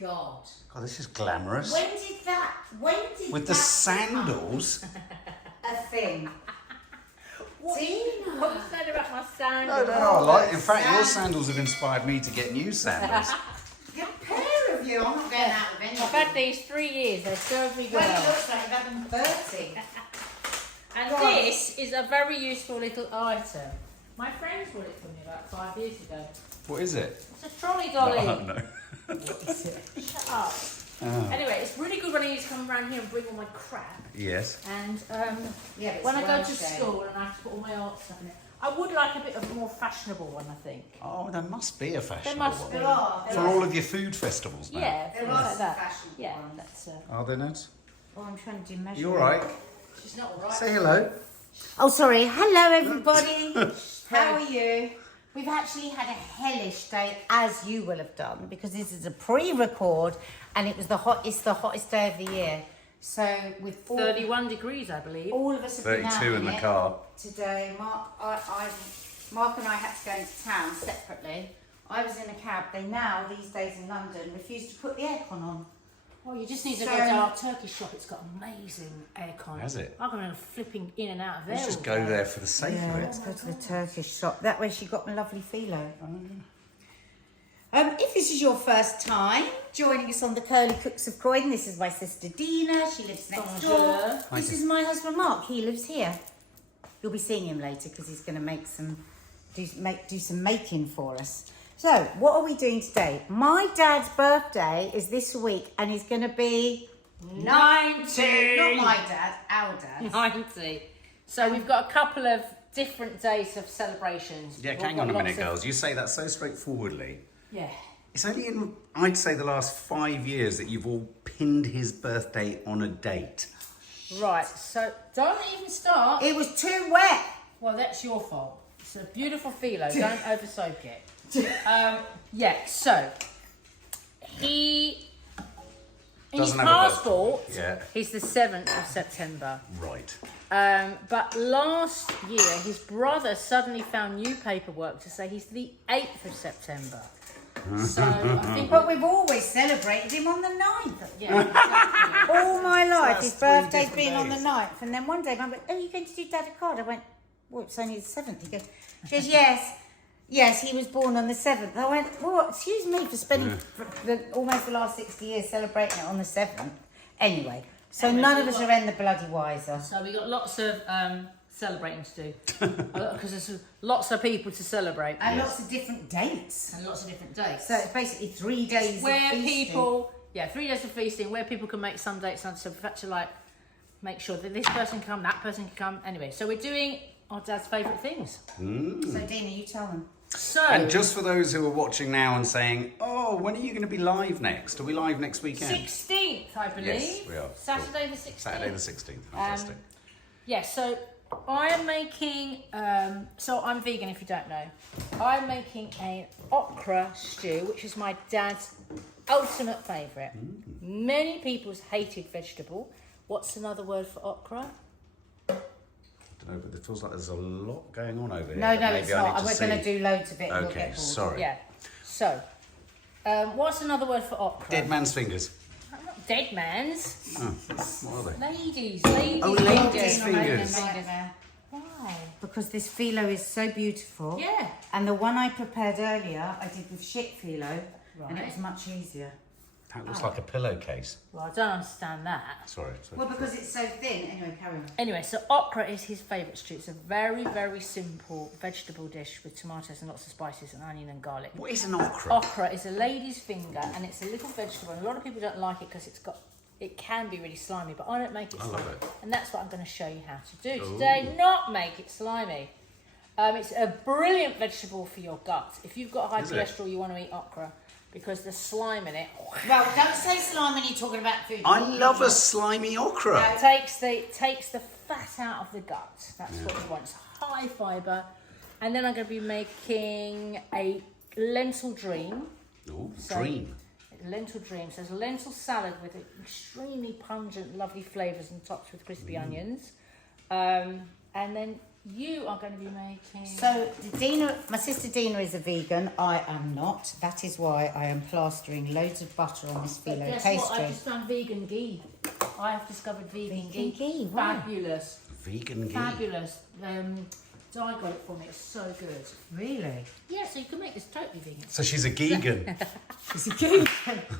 God. God, this is glamorous. When did With the sandals. a thing? What Tina. you said about my sandals? No, I like. In fact, your sandals have inspired me to get new sandals. Good pair of you. I'm not going out with anyone. I've had these 3 years. They serve me Well, it well. looks like you've had them 30. And God. this is a very useful little item. My friends bought it for me about 5 years ago. What is it? It's a trolley dolly. No. Shut up. Oh. Anyway, it's really good when I used to come around here and bring all my crap. Yes. And Yeah, but when I it's go well to shaped. school and I have to put all my art stuff in it, I would like a bit of a more fashionable one, I think. Oh, there must be a fashionable There must one. be. There are. For all of your food festivals now. Yeah, There things are like some that. fashionable Yeah, ones. that's. Are there not? Oh, I'm trying to do measurements. You alright? She's not alright. Say hello. Oh, sorry. Hello, everybody. How are you? We've actually had a hellish day, as you will have done, because this is a pre-record, and it's the hottest day of the year. So with 31 degrees, I believe. all of us have been out 32 in the it car. today. Mark and I had to go into town separately. I was in a cab. They now, these days in London, refuse to put the aircon on. Well, you just need to So- go to our Turkish shop. It's got amazing aircon. Has it? I'm going to flipping in and out of there. Let's just all go day. there for the sake of it. Let's go to the Turkish shop. That way she got my lovely phyllo. If this is your first time joining us on the Curly Cooks of Croydon, this is my sister Dina. She lives next door. Bonjour. This is my husband Mark. He lives here. You'll be seeing him later because he's going to make do some making for us. So, what are we doing today? My dad's birthday is this week, and he's going to be 90. Not my dad, our dad. 90. So we've got a couple of different days of celebrations. Yeah, We've hang got on a lots minute, of- girls. You say that so straightforwardly. Yeah. It's only in, I'd say, the last 5 years that you've all pinned his birthday on a date. Right, so don't even start. It was too wet. Well, that's your fault. It's a beautiful phyllo. Don't oversoak it. Yeah, so he in Doesn't his have a passport, Yeah. he's the 7th of September. Right. But last year, his brother suddenly found new paperwork to say he's the 8th of September. So I think, But we've always celebrated him on the 9th. yeah, exactly. All my life, that's his 3 birthday's different been on the days. 9th. And then one day, Mum went, oh, you're going to do Dad a card? I went, well, it's only the 7th. He goes, she goes, yes. Yes, he was born on the 7th. I went, well, excuse me for spending almost the last 60 years celebrating it on the 7th. Anyway, so Anyway, none we've of us got- are any the bloody wiser. So we got lots of celebrating to do because there's lots of people to celebrate And lots of different dates. and lots of different dates. So it's basically 3 days where of feasting. people, 3 days of feasting, where people can make some dates, and so we've had to like make sure that this person can come, that person can come. Anyway, so we're doing our dad's favourite things. So Dina, you tell them. So And just for those who are watching now and saying, oh, when are you going to be live next? Are we live next weekend? 16th, I believe. Yes, we are. Saturday the 16th. Saturday the 16th. Fantastic. So I am making, so I'm vegan if you don't know. I'm making an okra stew, which is my dad's ultimate favourite. Many people's hated vegetable. What's another word for okra? I don't know, but it feels like there's a lot going on over here. No, that no, maybe it's I not. need We're to going to see. do loads of it. And we'll Okay, get bored. sorry. Yeah. So, what's another word for okra? Dead man's fingers. Not dead man's. Oh, what are they? Ladies. Oh, ladies' fingers. fingers. Why? Because this phyllo is so beautiful. Yeah. And the one I prepared earlier, I did with shit phyllo, and it Right. was much easier. That looks like a pillowcase. Well, I don't understand that. Sorry. Well, because it's so thin. Anyway, carry on. Anyway, so okra is his favourite stew. It's a very, very simple vegetable dish with tomatoes and lots of spices and onion and garlic. What is an okra? Okra is a lady's finger, and it's a little vegetable. And a lot of people don't like it because it can be really slimy, but I don't make it I slimy. love it. And that's what I'm going to show you how to do Ooh. today. Not make it slimy. It's a brilliant vegetable for your gut. If you've got high Is it? cholesterol, you want to eat okra because the slime in it Well, don't say slime when you're talking about food. I love a slimy okra. takes the fat out of the gut. That's what you want. It's high fibre. And then I'm going to be making a lentil dream. Oh, So- dream. Lentil dream. So it's a lentil salad with extremely pungent, lovely flavours and topped with crispy onions. And then you are going to be making... So Dina, my sister Dina is a vegan. I am not. That is why I am plastering loads of butter on this phyllo Guess pastry. what? I just found vegan ghee. I have discovered vegan ghee. Wow. Fabulous. Vegan ghee. Fabulous. Di got it for me. It's so good. Really? Yeah, so you can make this totally vegan. So she's a geegan. It's a vegan.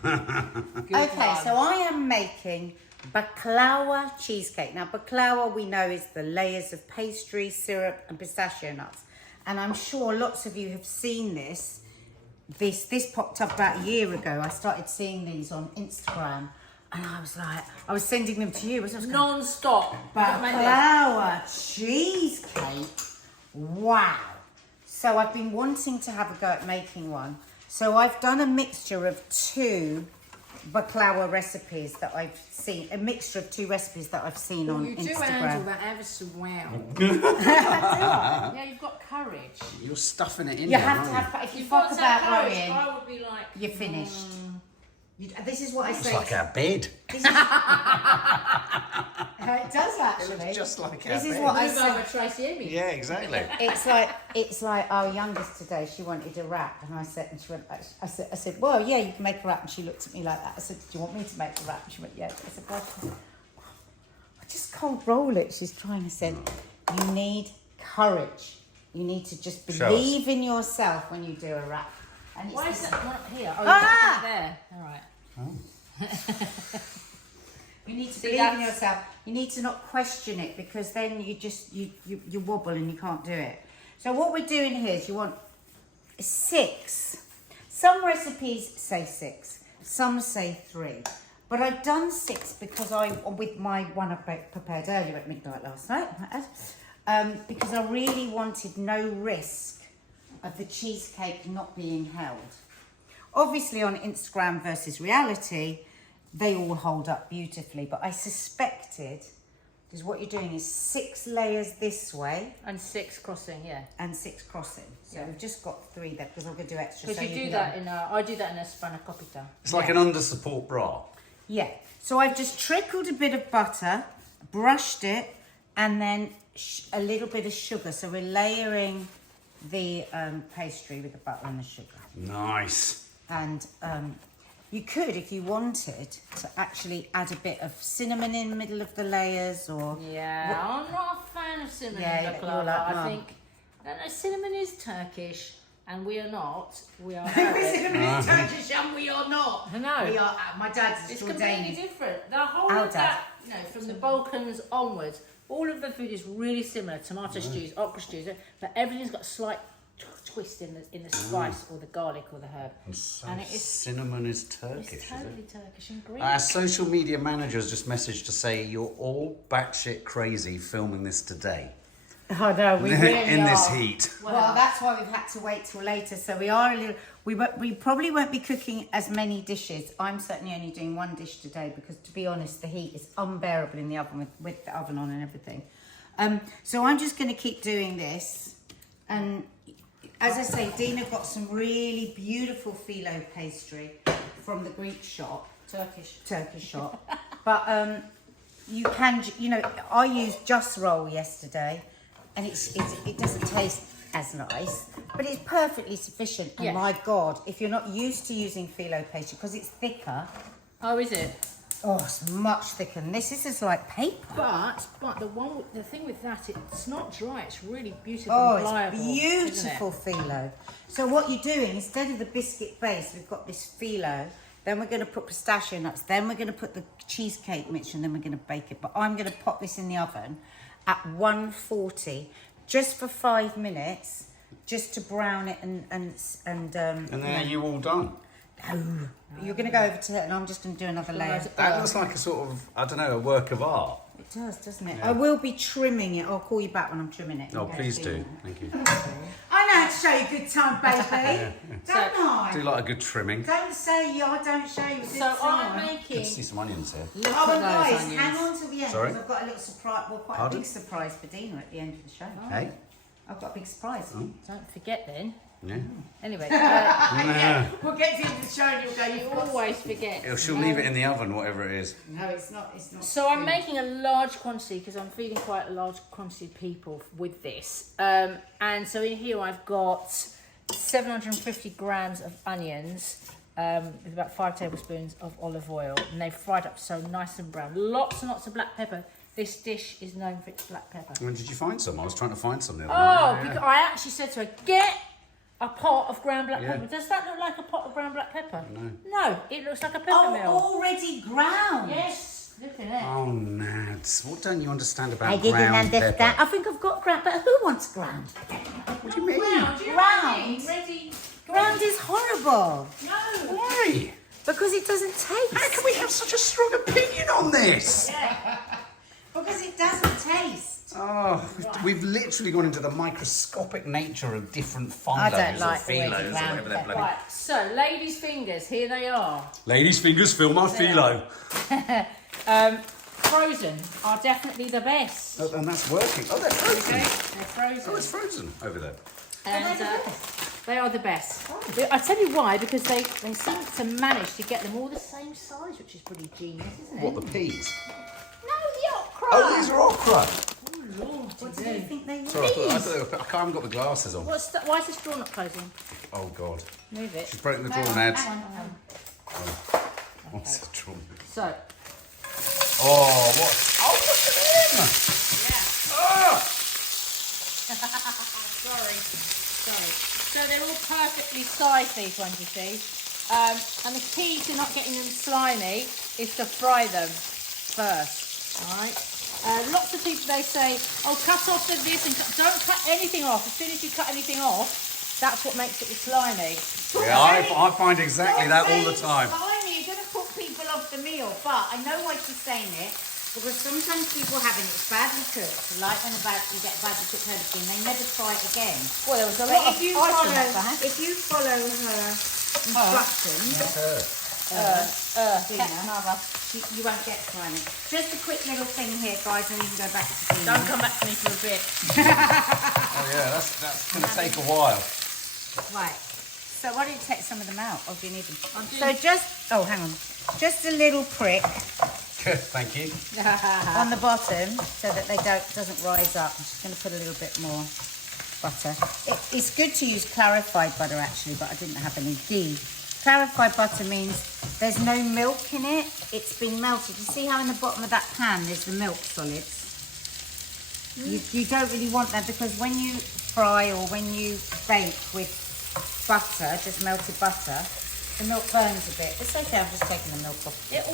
Good Okay, one. so I am making baklava cheesecake. Now, baklava we know is the layers of pastry, syrup, and pistachio nuts. And I'm sure lots of you have seen this. This popped up about a year ago. I started seeing these on Instagram. And I was like, I was sending them to you. I was going, Non-stop. baklava cheesecake. Wow. So I've been wanting to have a go at making one. So I've done a mixture of 2 baklava recipes that I've seen. A mixture of 2 recipes that I've seen on You do Instagram. handle that ever so well. Yeah, you've got courage. You're stuffing it in You there, have to aren't have, if you You've fuck got about that courage, worrying, I would be like... you're finished. This is what I you? It's say. like our bed. It does actually. It looks just like our This is bed. what I Move said. over, Tracy Amy. Yeah, exactly. It's like our youngest today. She wanted a wrap, and I said, and she went. I said, well, yeah, you can make a wrap. And she looked at me like that. I said, do you want me to make a wrap? And she went, yeah. I said, well, I just can't roll it. She's trying. I said, you need courage. You need to just Show believe in yourself when you do a wrap. And it's Why is this- that not here? Oh, Ah! it's there. All right. You need to See, believe in that's- yourself. You need to not question it, because then you just you wobble and you can't do it. So what we're doing here is you want 6. Some recipes say 6, some say 3. But I've done 6 because with my one I prepared earlier at midnight last night, because I really wanted no risk of the cheesecake not being held. Obviously on Instagram versus reality, they all hold up beautifully, but I suspected, because what you're doing is 6 layers this way And 6 crossing, yeah. and 6 crossing. So Yeah. we've just got 3 there, because I'm going to do extra. Because so you can do go. that in a... I do that in a spanakopita. It's like an under support bra. Yeah. So I've just trickled a bit of butter, brushed it, and then a little bit of sugar. So we're layering the pastry with the butter and the sugar. Nice. And you could, if you wanted, to actually add a bit of cinnamon in the middle of the layers, or... Yeah, I'm not a fan of cinnamon Yeah, in you're baklava. like, I Mum. think... No, cinnamon is Turkish, and we are not. We are Cinnamon Arabic. is Turkish and we are not. No. We are, my dad's It's Jordanian. completely different. The whole Our of dad. that, you know, from the Balkans onwards, all of the food is really similar. Tomato stews, okra stews, but everything's got a slight twist in the spice or the garlic or the herb. So And it is- cinnamon is Turkish, It's is totally it? Turkish and Greek. Our social media managers just messaged to say you're all batshit crazy filming this today. Oh no, we really in this are. heat. Well, that's why we've had to wait till later. So we are a little. We probably won't be cooking as many dishes. I'm certainly only doing 1 dish today because, to be honest, the heat is unbearable in the oven with the oven on and everything. So I'm just going to keep doing this. And as I say, Dina got some really beautiful phyllo pastry from the Greek shop, Turkish shop. But you can, you know, I used Just Roll yesterday. And it doesn't taste as nice, but it's perfectly sufficient. And Yeah. my God, if you're not used to using phyllo pastry, because it's thicker, Oh, is it? oh, it's much thicker than this. This is like paper. But the thing with that, it's not dry. It's really beautiful Oh, and pliable. it's beautiful phyllo. So what you're doing, instead of the biscuit base, we've got this phyllo. Then we're going to put pistachio nuts. Then we're going to put the cheesecake mixture, and then we're going to bake it. But I'm going to pop this in the oven at 140 just for 5 minutes, just to brown it and And then are you all done? No, you're going to go over to it, and I'm just going to do another layer. That looks like a sort of, I don't know, a work of art. It does, doesn't it? Yeah. I will be trimming it. I'll call you back when I'm trimming it. Oh, Okay, please see do. you. Thank you. I know how to show you good time, baby. Don't I? Do like a good trimming. Don't say I don't show you good So time. I'm Can making... see some onions here. Look Oh, at and those guys, onions. hang on till the end, Sorry? because I've got a little surprise, well, quite a big surprise for Dina at the end of the show. Hey? I've got a big surprise. Don't forget then, Yeah. Anyway, We'll get to the show and you'll go, you always forget. She'll leave it in the oven, whatever it is. No, it's not. It's not. So I'm making a large quantity because I'm feeding quite a large quantity of people with this. And so in here I've got 750 grams of onions with about 5 tablespoons of olive oil. And they've fried up so nice and brown. Lots and lots of black pepper. This dish is known for its black pepper. When did you find some? I was trying to find some the other Oh, night. because I actually said to her, get a pot of ground black Yeah. pepper. Does that look like a pot of ground black pepper? No. No, it looks like a pepper Oh, mill. already ground. Yes, look at that. Oh, Nads. What don't you understand about I didn't ground understand. pepper? I think I've got ground, but who wants ground? What do you mean? Ground, do you know what I mean? Ground. Ready. Ground is horrible No. Why? because it doesn't taste. How can we have such a strong opinion on this? Because it doesn't taste. Oh, we've literally gone into the microscopic nature of different philos I don't like or the way the philos or ground whatever they're pepper- bloody... Right, so ladies' fingers, here they are. Ladies' fingers, fill my philo. Frozen are definitely the best. Oh, and that's working. Oh, they're frozen. Okay, they're frozen. Oh, it's frozen over there. And they are the best. I tell you why, because they seem to manage to get them all the same size, which is pretty genius, isn't it? What, the peas? No, the okra. Oh, these are okra. What do you think they Sorry, use? I thought they were, I haven't got the glasses on. Why is this drawer not closing? Oh, God. Move it. She's broken the drawer, Hang Nads. on, hang on. What's the drawer? So, Oh, what? Oh, look at him! Oh! sorry. So they're all perfectly sized, these ones, you see. And the key to not getting them slimy is to fry them first, all right? Lots of people, they say, oh, cut off the this and don't cut anything off. As soon as you cut anything off, that's what makes it slimy. Yeah, I find exactly that all the time. Slimy, you're going to put people off the meal, but I know why she's saying it. Because sometimes people have it, it's badly cooked, like when you get a badly cooked herb they never try it again. Well, there was a But lot if you of ice in that bag. if you follow her instructions, you won't get slimy. Just a quick little thing here, guys, and you can go back to Dina. Don't come back to me for a bit. Oh, yeah, that's going to take a while. Right. So why don't you take some of them out? Or do you need them? doing- So hang on. Just a little prick Thank you. on the bottom so that they doesn't rise up. I'm just going to put a little bit more butter. It's good to use clarified butter actually, but I didn't have any ghee. Clarified butter means there's no milk in it. It's been melted. You see how in the bottom of that pan there's the milk solids? You don't really want that because when you fry or when you bake with butter, just melted butter, the milk burns a bit. It's okay, I'm just taking the milk off. It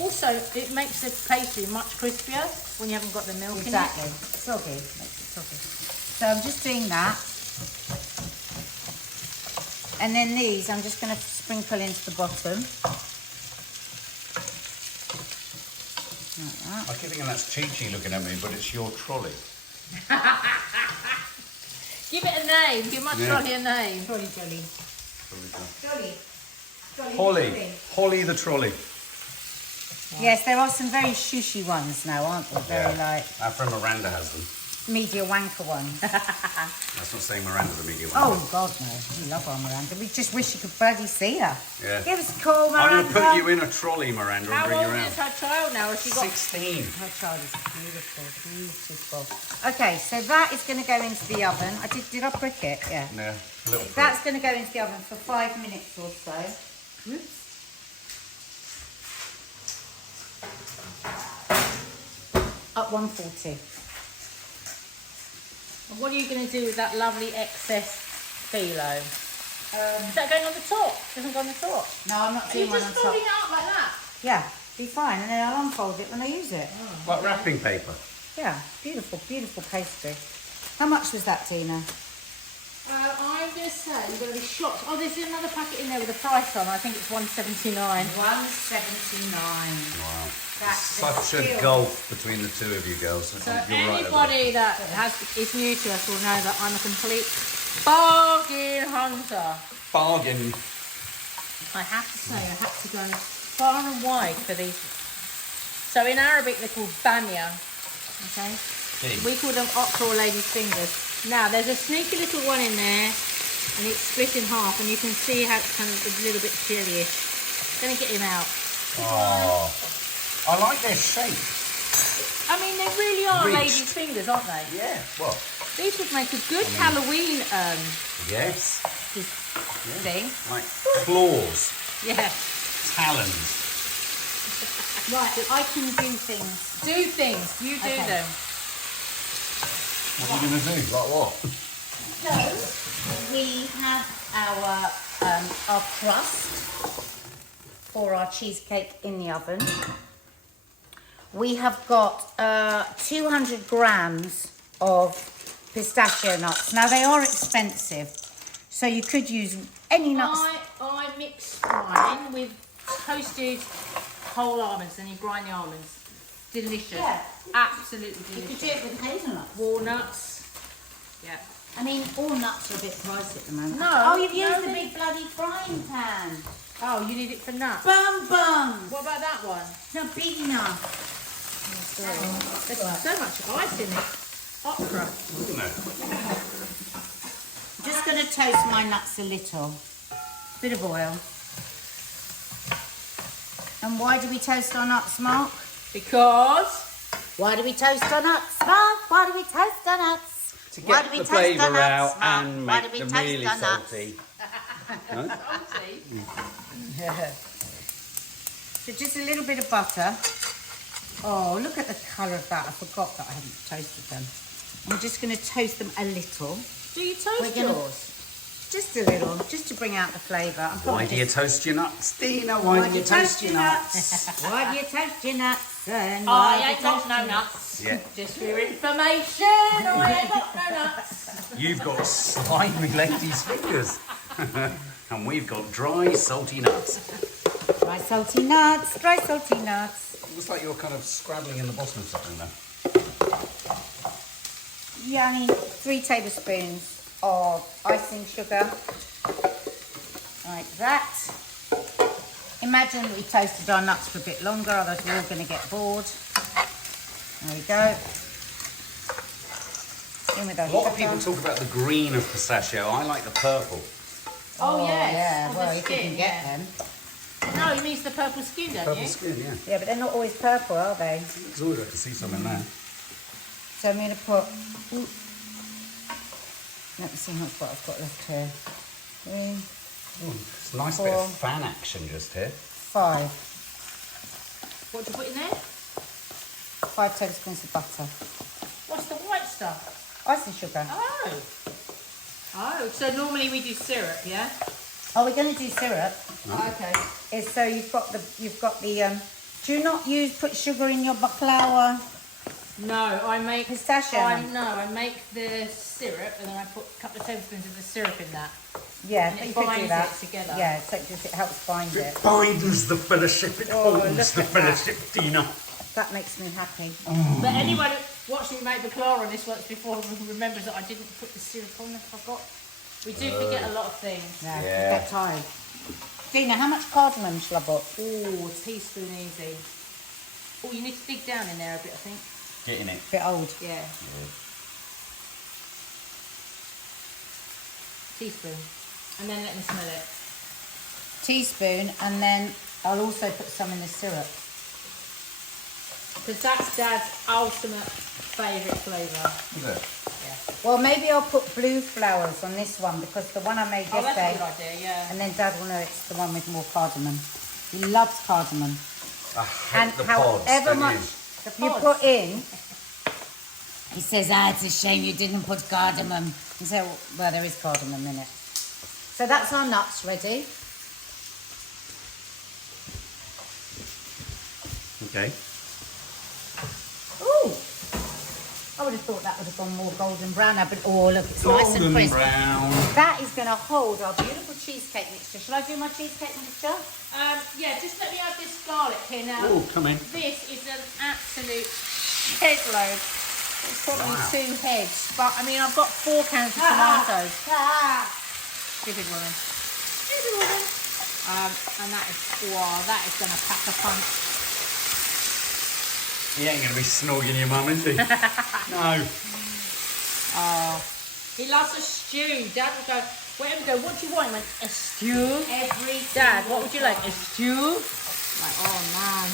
makes the pastry much crispier when you haven't got the milk Exactly. in it. Soggy. Makes it soggy. So I'm just doing that. And then these I'm just going to sprinkle into the bottom. Like that. I keep thinking that's Chi-Chi looking at me, but it's your trolley. Give it a name. Give my trolley a name. Jolly, jolly. Jolly. Holly the trolley. Yes, there are some very shushy ones now, aren't there? Very like Our friend Miranda has them. media wanker ones. That's not saying Miranda's a media one. Oh, God, no. We love our Miranda. We just wish you could bloody see her. Yeah. Give us a call, I'm Miranda. going to put you in a trolley, Miranda, and How bring you old around. is her child now? Has she got 16. Her child is beautiful, beautiful. Okay, so that is going to go into the oven. Did I prick it? Yeah. Yeah, a little bit. That's going to go into the oven for 5 minutes or so. Oops. At 140. What are you going to do with that lovely excess phyllo? Is that going on the top? Doesn't go on the top. No, I'm not Are you doing one just on top. folding it up like that? Yeah, be fine, and then I'll unfold it when I use it. Like wrapping paper. Yeah, beautiful, beautiful pastry. How much was that, Tina? I'm going to say you're going to be shocked. Oh, there's another packet in there with a price on. I think it's $1.79. $1.79. Wow. That's Such a steal. gulf between the two of you girls. So You're right over anybody that is new to us will know that I'm a complete bargain hunter. there. Bargain. I have to say, I had to go far and wide for these. So in Arabic, they're called bamia. Okay? Gee. We call them okra or lady's fingers. Now, there's a sneaky little one in there and it's split in half, and you can see how it's kind of a little bit chillyish. Gonna get him out. Oh, I like their shape. I mean, they really are Reached. ladies' fingers, aren't they? Yeah, well, These would make a good Halloween yes. thing. Like claws, Yeah. talons. Right, I can do things. Do things. You do Okay. them. What are you going to do? Like what? So we have our crust for our cheesecake in the oven. We have got 200 grams of pistachio nuts. Now they are expensive, so you could use any nuts. I mix mine with toasted whole almonds, and you grind the almonds. Delicious. Yeah. Absolutely You could delicious. do it with hazelnuts. Walnuts. Yeah. I mean, all nuts are a bit pricey at the moment. No, Oh, you've used no, the they- big bloody frying pan. Oh, you need it for nuts. Bum bum. What about that one? It's not big enough. There's so much ice in it. Okra. You know. I'm just going to toast my nuts a little. Bit of oil. And why do we toast our nuts, Mark? Because Why do we toast our nuts, Mark? Why do we toast our nuts? To Why get do we the toast our flavour nuts, out Mark? and Why make do we them toast really our nuts? salty. So just a little bit of butter. Oh, look at the colour of that. I forgot that I hadn't toasted them. I'm just going to toast them a little. do you toast We're gonna- yours? Just a little, just to bring out the flavour. I'm Why probably do you just- toast your nuts, Dina? Why do you toast your nuts? Why do you toast your nuts? And I why do you ain't got toast no your nuts. Yeah. Just for your information, I ain't got no nuts. You've got slimy ladies' fingers. And we've got dry, salty nuts. Dry salty nuts, dry salty nuts. It looks like you're kind of scrabbling in the bottom of something there. Yeah, I mean 3 tablespoons of icing sugar. Like that. Imagine we toasted our nuts for a bit longer, otherwise we're all going to get bored. There we go. In with our A lot of sugar. people talk about the green of pistachio. I like the purple. Oh, yes. Yeah, of well, the if you skin, can get yeah. them. No, you mean the purple skin, don't Purple you? skin, yeah. Yeah, but they're not always purple, are they? It's always I can see some in there. So I'm going to put... Ooh. Let me see what I've got left here. 3, It's a nice bit 4, of fan action just here. 5. What do you put in there? 5 tablespoons of butter. What's the white stuff? Icing sugar. Oh. Oh, so normally we do syrup, yeah? Oh, we're going to do syrup. Okay. Is so you've got the do you not put sugar in your baklava? No, I make Pistachio. I make the syrup, and then I put a couple of tablespoons of the syrup in that. Yeah, And but it you could do binds that. it together. Yeah, so it helps bind it. It binds the fellowship, it Oh, holds look the at that. fellowship, Dina. That makes me happy. But anyone watching me make baklava on this once before remembers that I didn't put the syrup on. I forgot. We do forget a lot of things. Yeah, Yeah. get tired. Dina, how much cardamom shall I put? Oh, a teaspoon easy. Oh, you need to dig down in there a bit, I think. Get in it. Bit old. Yeah. Teaspoon. And then let me smell it. Teaspoon, and then I'll also put some in the syrup. Because that's Dad's ultimate favourite flavour. Is it? Yeah. Well, maybe I'll put blue flowers on this one because the one I made Oh, that's yesterday. a good idea, yeah. And then Dad will know it's the one with more cardamom. He loves cardamom. I hate And the pods, however don't much you? you pods. put in, he says, it's a shame you didn't put cardamom. And so, well, there is cardamom in it. So that's our nuts ready. Okay. Ooh! I would have thought that would have gone more golden brown now, but oh, look, it's nice and Golden crisp. brown. That is going to hold our beautiful cheesecake mixture. Shall I do my cheesecake mixture? Yeah, just let me have this garlic here now. Oh, come in. This is an absolute headload. It's probably 2 heads, but I mean, I've got 4 cans of tomatoes. Stupid woman. Stupid woman. And that is going to pack a punch. He ain't going to be snogging your mum, is he? No. Oh, he loves a stew. Dad will go, Wherever we go, what do you want? He went, a stew? Every Dad, single what would you like? A time. stew? Like, oh man.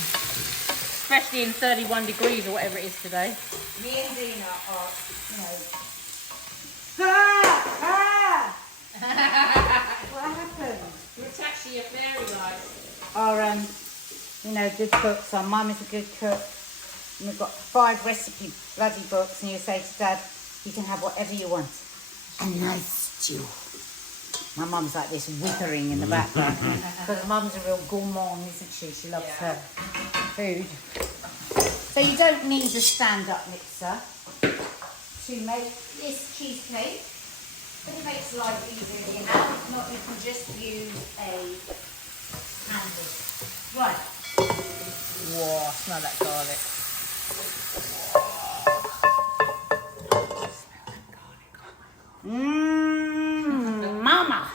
Especially in 31 degrees or whatever it is today. Me and Dina are, you know. Ah! What happened? It's actually a fairy light. Our, you know, good cooks. Our mum is a good cook. And we've got 5 recipe bloody books, and you say to Dad, you can have whatever you want. A nice stew. My mum's like this withering in the background because Mum's a real gourmand, isn't she? She loves her food. So you don't need a stand-up mixer to make this cheesecake. It makes life easier if you have. If not, you can just use a handy. Right. Whoa, smell that garlic. Mama.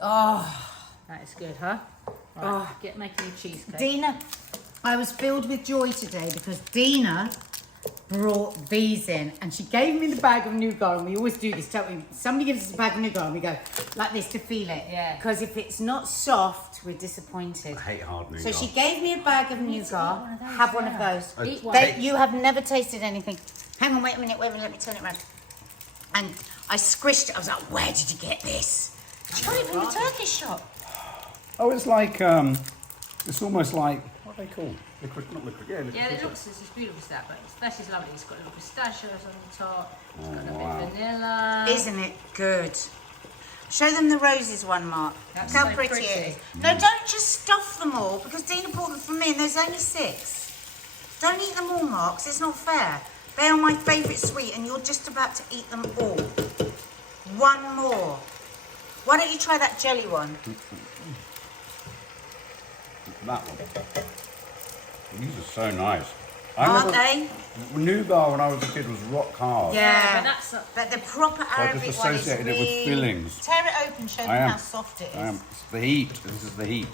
Oh. That is good, huh? Right, get making your cheesecake. Dina, I was filled with joy today because Dina brought these in and she gave me the bag of nougat, and we always do this, don't we? Somebody gives us a bag of nougat and we go like this to feel it. Yeah. Because if it's not soft, we're disappointed. I hate hard nougat. So she gave me a bag of nougat. Have one of those. Eat one. You have never tasted anything. Hang on, wait a minute, let me turn it around. And I squished it. I was like, where did you get this? She got it from the Turkish shop. Oh, it's like, it's almost like, what are they called? Liquid, not liquid, yeah. Liquid Yeah, it liquid. looks it's beautiful that, but this is lovely. It's got little pistachios on the top. It's got a bit of vanilla. Isn't it good? Show them the roses one, Mark. That's Look how so pretty pretty. it is. No, don't just stuff them all because Dina bought them for me and there's only 6. Don't eat them all, Mark, 'cause it's not fair. They are my favourite sweet and you're just about to eat them all. One more. Why don't you try that jelly one? That one. These are so nice. Aren't they? Nougat when I was a kid was rock hard. Yeah. but that's But the proper I Arabic just one is associated really... it with fillings. Tear it open, show them I am. how soft it is. It's the heat. This is the heat.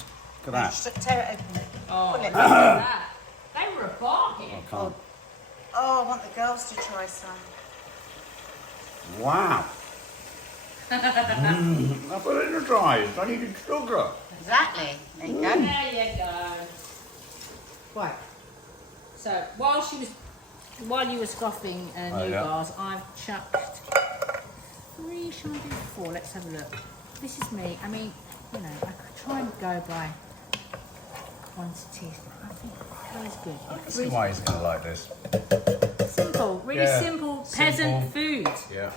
Look at that. Tear it open. Oh, Pull it. look at that. They were a bargain. I can't. Oh, I want the girls to try some. Wow. I put it in the dries. I needed sugar. Exactly. There you go. There you go. Right. So while you were scoffing nougats, I've chucked 3, shall I do 4? Let's have a look. This is me. I mean, you know, I could try and go by quantities, but I think that is good. I can see why he's going to like this. Simple, really Yeah, simple peasant simple. food. Yeah.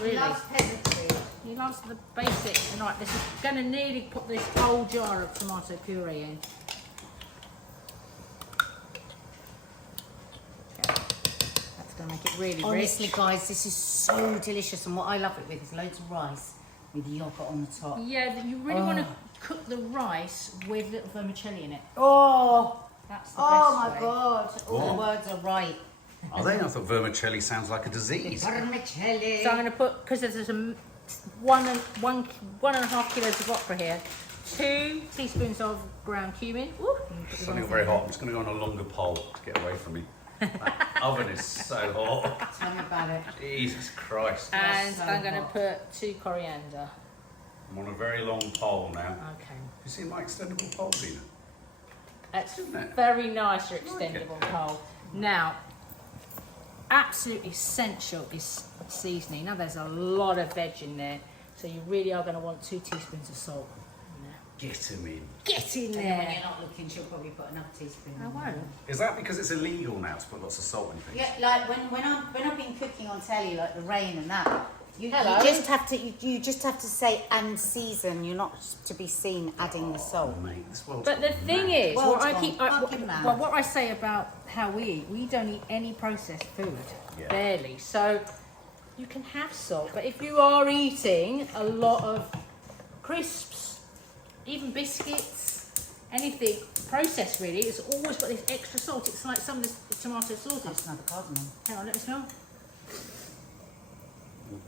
Really. He loves peasant food. He loves the basics. And right, this is going to nearly put this whole jar of tomato puree in. That's going to make it really Honestly, rich. guys, this is so delicious. And what I love it with is loads of rice with yogurt on the top. Yeah, you really want to cook the rice with little vermicelli in it. Oh, That's the oh best my way. God. All Oh. the words are right. Are they? I thought vermicelli sounds like a disease. Vermicelli. So I'm going to put, because there's a 1.5 kilos of okra here, 2 teaspoons of ground cumin. Ooh, It's something very hot. I'm just going to go on a longer pole to get away from me. That oven is so hot. Tell me about it. Jesus Christ. And so I'm going to hot. put 2 coriander. I'm on a very long pole now. Okay. You see my extendable pole, Dina? That's Isn't it? very nice, your like it. extendable pole. Now, absolutely essential is seasoning. Now there's a lot of veg in there, so you really are going to want 2 teaspoons of salt in there. Get him in. Get in And then when there. you're not looking, she'll probably put another teaspoon. I in. won't. Is that because it's illegal now to put lots of salt in things? Yeah, like when I've been cooking on telly, like the rain and that. You Hello. just have to you just have to say and season. You're not to be seen adding the salt. Oh, mate, this world's But the gone thing mad. is, Well, what I it's keep, gone fucking mad. what I say about how we don't eat any processed food, Yeah. barely. So you can have salt, but if you are eating a lot of crisps, even biscuits, anything processed, really, it's always got this extra salt. It's like some of the tomato sauces. That's another cardamom. Hang on, let me smell.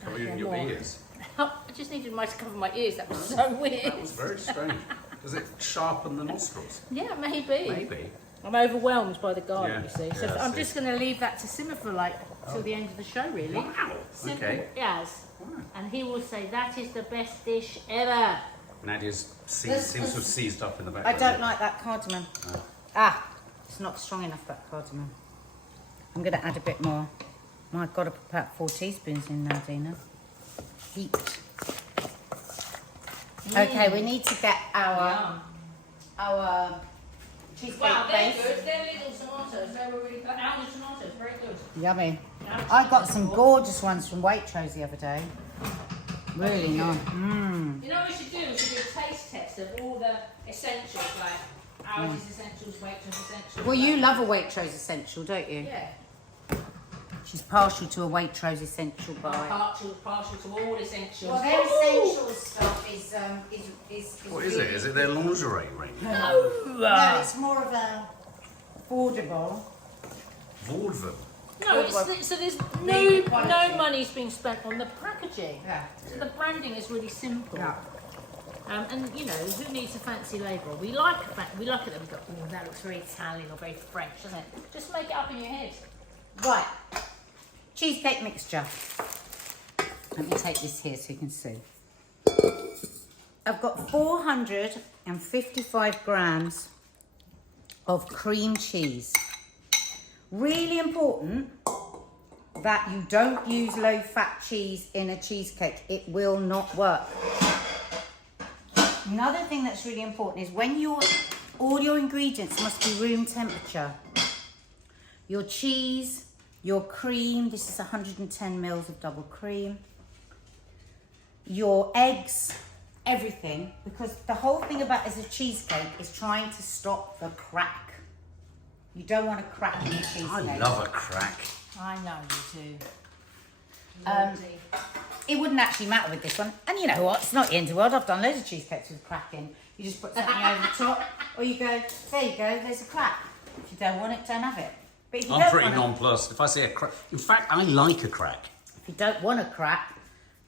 Cover you in One your more. ears. I just needed mine to cover my ears. That was so weird. That was very strange. Does it sharpen the nostrils? Yeah, maybe. Maybe. I'm overwhelmed by the garlic, Yeah, you see. So yeah, I I'm see. just going to leave that to simmer for like till the end of the show, really. Wow. Simple Okay. as. And he will say, that is the best dish ever. Nadia's seems to have seized up in the I background. don't like that cardamom. Ah, it's not strong enough, that cardamom. I'm going to add a bit more. My God, I put about 4 teaspoons in now, Dina. Heaped. Okay, we need to get our cheesecake Wow, they're base. good. They're little tomatoes. They were really almond tomatoes. Very good. Yummy. I got some gorgeous ones from Waitrose the other day. Really nice. Mmm. You know what we should do? We should do a taste test of all the essentials, like Aldi's essentials, Waitrose essentials. Well, you love a Waitrose essential, don't you? Yeah. She's partial to a Waitrose essential I'm buy. partial to all essentials. Well, their essential stuff is What is it? Is it their lingerie range? No, it's more of a affordable. Vaudeville. No, so there's Really no quality. money's being spent on the packaging. Yeah. So the branding is really simple. Yeah. And you know, who needs a fancy label? We like it that we've got, oh, that looks very Italian or very French, doesn't it? Just make it up in your head. Right. Cheesecake mixture. Let me take this here so you can see. I've got 455 grams of cream cheese. Really important that you don't use low-fat cheese in a cheesecake. It will not work. Another thing that's really important is when all your ingredients must be room temperature. Your cheese, your cream, this is 110 mils of double cream. Your eggs, everything, because the whole thing about as a cheesecake is trying to stop the crack. You don't want a crack in your cheesecake. I love a crack. I know you do. It wouldn't actually matter with this one. And you know what? It's not the end of the world. I've done loads of cheesecakes with crack in. You just put something over the top, or you go, there you go, there's a crack. If you don't want it, don't have it. But if you I'm don't pretty want nonplussed. If I see a crack, in fact, I like a crack. If you don't want a crack,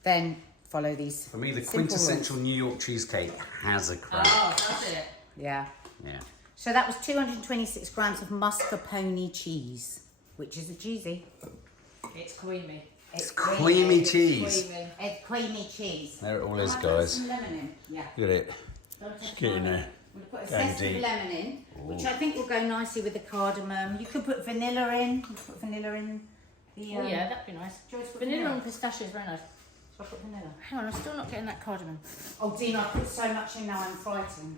then follow these. For me, the simple quintessential rules. New York cheesecake has a crack. Oh, that's it. Yeah. Yeah. So that was 226 grams of mascarpone cheese, which is a cheesy. It's creamy. It's Creamy cheese. Creamy. It's creamy cheese. There it all is, Can I put guys. some lemon in? Yeah. Look at it. Don't touch Get in mine. there. I'm going to put a Going zest of deep. lemon in, which I think will go nicely with the cardamom. You could put vanilla in. You could put vanilla in. The, Oh yeah, that'd be nice. do you want to put Vanilla and pistachio is very nice. Shall I put vanilla? Hang on, I'm still not getting that cardamom. Oh, Dean, I put so much in now, I'm frightened.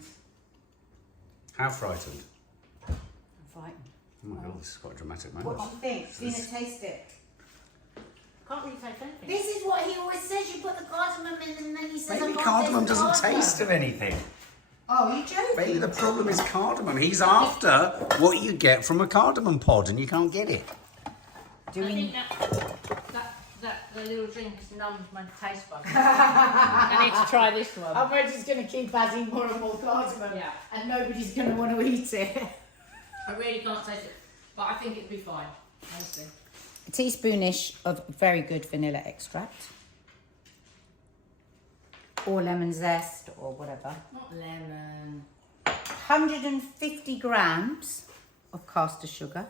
How frightened? I'm frightened. Oh my god, this is quite a dramatic What moment. do you think? Dina, taste it. Can't really taste anything. This is what he always says. You put the cardamom in and then he says, Maybe I can't cardamom taste doesn't cardamom. taste of anything. Oh, you joking? Maybe the problem is cardamom. He's after what you get from a cardamom pod and you can't get it. Do I we... think that the little drink has numbed my taste buds. I need to try this one. I'm just going to keep adding more and more cardamom, Yeah. and nobody's going to want to eat it. I really can't taste it, but I think it'd be fine. Honestly. A teaspoonish of very good vanilla extract, or lemon zest, or whatever. Not lemon. 150 grams of caster sugar,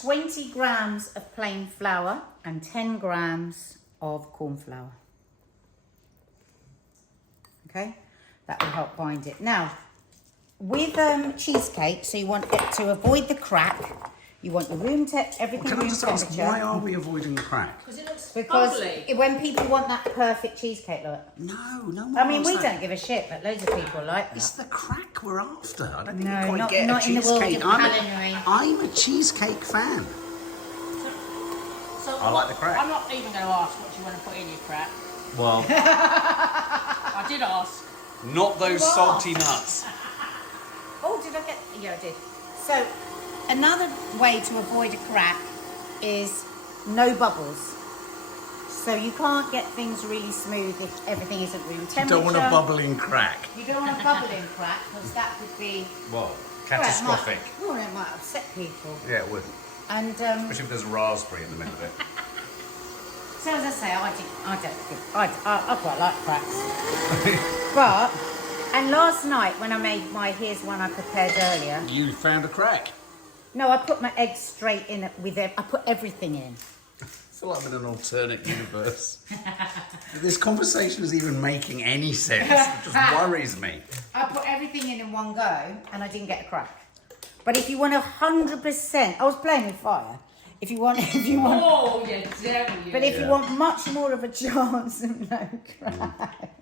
20 grams of plain flour, and 10 grams of corn flour. Okay, that will help bind it. Now, with cheesecake, so you want it to avoid the crack. You want the room everything Can I room just ask, temperature. why are we avoiding crack? Because it looks Because bubbly. when people want that perfect cheesecake look. No one I mean, wants we that. don't give a shit, but loads of people like It's that. the crack we're after. I don't think No, we quite not- get not a in the world of cheesecake. culinary. I'm a cheesecake fan. So I like the crack. I'm not even going to ask what you want to put in your crack. Well, I did ask. not those You are. salty nuts. Oh, did I get? Yeah, I did. So, another way to avoid a crack is no bubbles. So you can't get things really smooth if everything isn't room temperature. You don't want a bubbling crack. You don't want a bubbling crack because that would be Well, well, catastrophic. Well, it might upset people. Yeah, it would. And Especially if there's raspberry in the middle of it. so as I say, I quite like cracks. But And last night when I made here's one I prepared earlier. You found a crack. No, I put my eggs straight in it with it. I put everything in. I feel like I'm in an alternate universe. This conversation is even making any sense. It just worries me. I put everything in one go and I didn't get a crack. But if you want 100%, I was playing with fire. If you want, Oh, you devil, you. but if you want much more of a chance of no crack.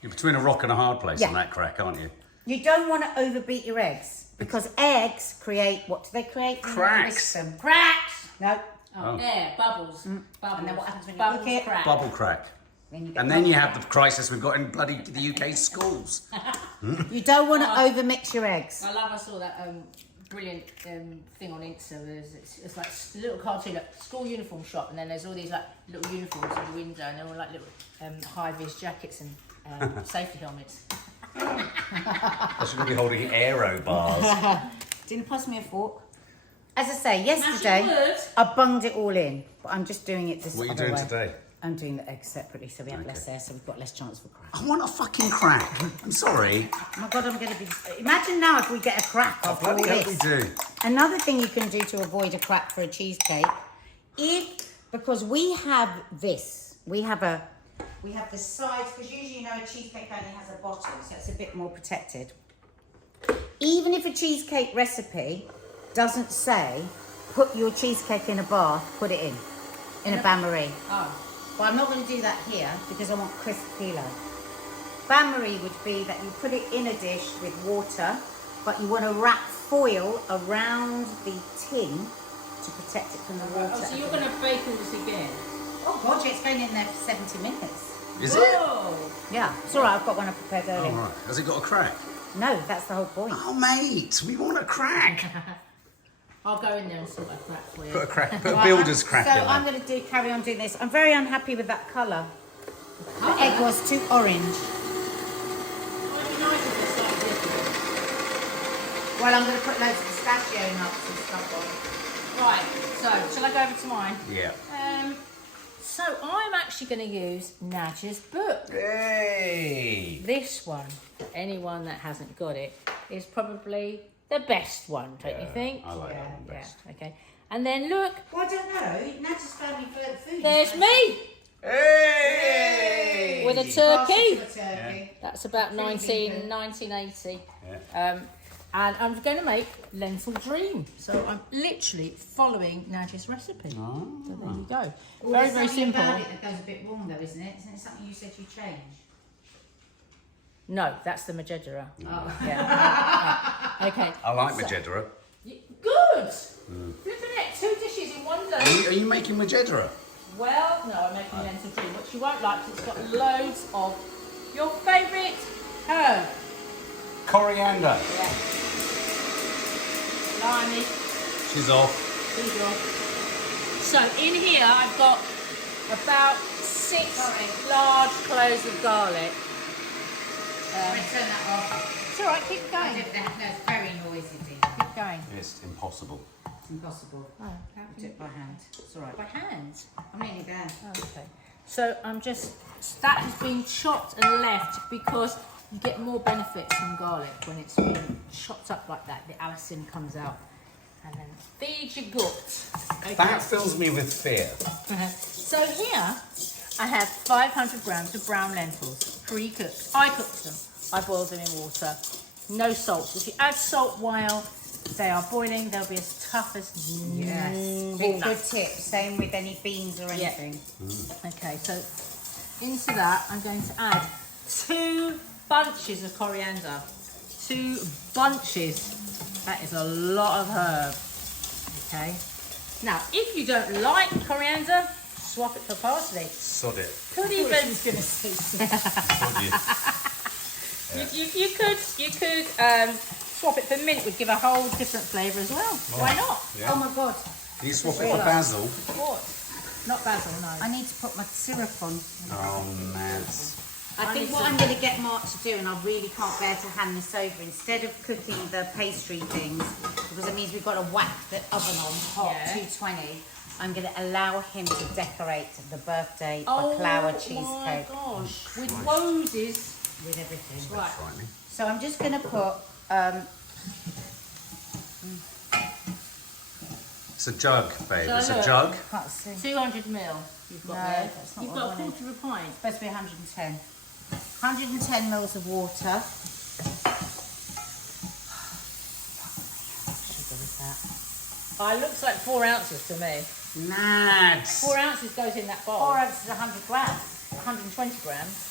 You're between a rock and a hard place Yeah. on that crack, aren't you? You don't want to overbeat your eggs because eggs create, what do they create? Cracks. Cracks! No. Oh, air, bubbles. Bubbles. And then what happens when you Bubbles cook it? crack. Bubble crack. Then you get And then you have the crisis we've got in bloody the UK schools. You don't want to overmix your eggs. I love, I saw that brilliant thing on Insta. It's like a little cartoon, like school uniform shop, and then there's all these like little uniforms in the window, and they're all like little high-vis jackets and safety helmets. I should be holding aero bars. Didn't pass me a fork. As I say, yesterday Magic word. I bunged it all in, but I'm just doing it this What are you other doing way. today? I'm doing the eggs separately, so we have Okay. less air, so we've got less chance for crack. I want a fucking crack. I'm sorry. Oh my God, I'm going to be... Imagine now if we get a crack after all Bloody hell we this. do. Another thing you can do to avoid a crack for a cheesecake, because we have this, we have the sides, because usually you know a cheesecake only has a bottom, so it's a bit more protected. Even if a cheesecake recipe doesn't say, put your cheesecake in a bath, put it in a bain-marie. Oh. But I'm not going to do that here because I want crisp phyllo. Bain-marie would be that you put it in a dish with water, but you want to wrap foil around the tin to protect it from the water. Oh, so you're going to bake all this again? Oh God, yeah, it's going in there for 70 minutes. Is it? Whoa. Yeah, it's all right. I've got one I prepared Oh, earlier. right. Has it got a crack? No, that's the whole point. Oh, mate, we want a crack. I'll go in there and sort a crack for you. Put a crack. Put a builder's crack So in I'm there. going to carry on doing this. I'm very unhappy with that colour. The egg was too orange. Might be nice if it's slightly different. Well, I'm going to put loads of pistachio nuts and stuff on. Right, so shall I go over to mine? Yeah. So I'm actually going to use Nadja's book. Hey. This one, for anyone that hasn't got it, is probably the best one, don't you think? I like that one best. Yeah, okay. And then look, Well, I don't know. Nat's family food. there's me Hey. with a turkey. That's about Pretty 1980. Yeah. And I'm going to make lentil dream. So I'm literally following Nadja's recipe. Oh. So there you go. Well, Very, there's very something simple. about it that goes a bit wrong, though, isn't it? Isn't it something you said you changed? No, that's the Majedera. Oh. Yeah. Okay. I like So- Majedera. Good. Flipping it, 2 dishes in one day. Are you making Majedera? Well, no, I'm making lentil dream, which you won't like because it's got loads of your favourite herb. Coriander. Yeah. Blimey. She's off. These are off. So in here I've got about 6 large cloves of garlic. Turn that off. It's alright, keep I going. did that. No, it's very noisy, Dee. Keep going. It's impossible. It's impossible. Oh, how I can do you... it by hand. It's all right. By hand? I'm nearly there. Oh, okay. So I'm just... That has been chopped and left because you get more benefits from garlic when it's been chopped up like that. The allicin comes out. And then feed your gut. Okay. That fills me with fear. So here I have 500 grams of brown lentils, pre-cooked. I cooked them. I boiled them in water. No salt. If you add salt while they are boiling, they'll be as tough as Yes. Good tip. Same with any beans or Yeah. anything. Okay, so into that I'm going to add 2 bunches of coriander. 2 bunches. That is a lot of herb. Okay. Now, if you don't like coriander, swap it for parsley. Sod it. Could even Sod you. you could swap it for mint. Would give a whole different flavour as well. Why not? Yeah. Oh my God. Can you swap it for basil? What? Not basil, no. I need to put my syrup on. Oh, man. I think what I'm going to get Mark to do, and I really can't bear to hand this over, instead of cooking the pastry things, because it means we've got to whack the oven on hot, Yeah. 220, I'm going to allow him to decorate the birthday Oh baklava my cheesecake. gosh, with roses. with everything. Right. Frightening. So I'm just going to put, It's a jug, babe. So It's a look. jug. can't see. 200 ml you've got No, there. that's not You've what I got a wanted. quarter of a pint. It's supposed to be 110. 110 mils of water. Sugar with that. It looks like 4 ounces to me. Nads. 4 ounces goes in that 4 bowl. ounces is 100 grams. 120 grams.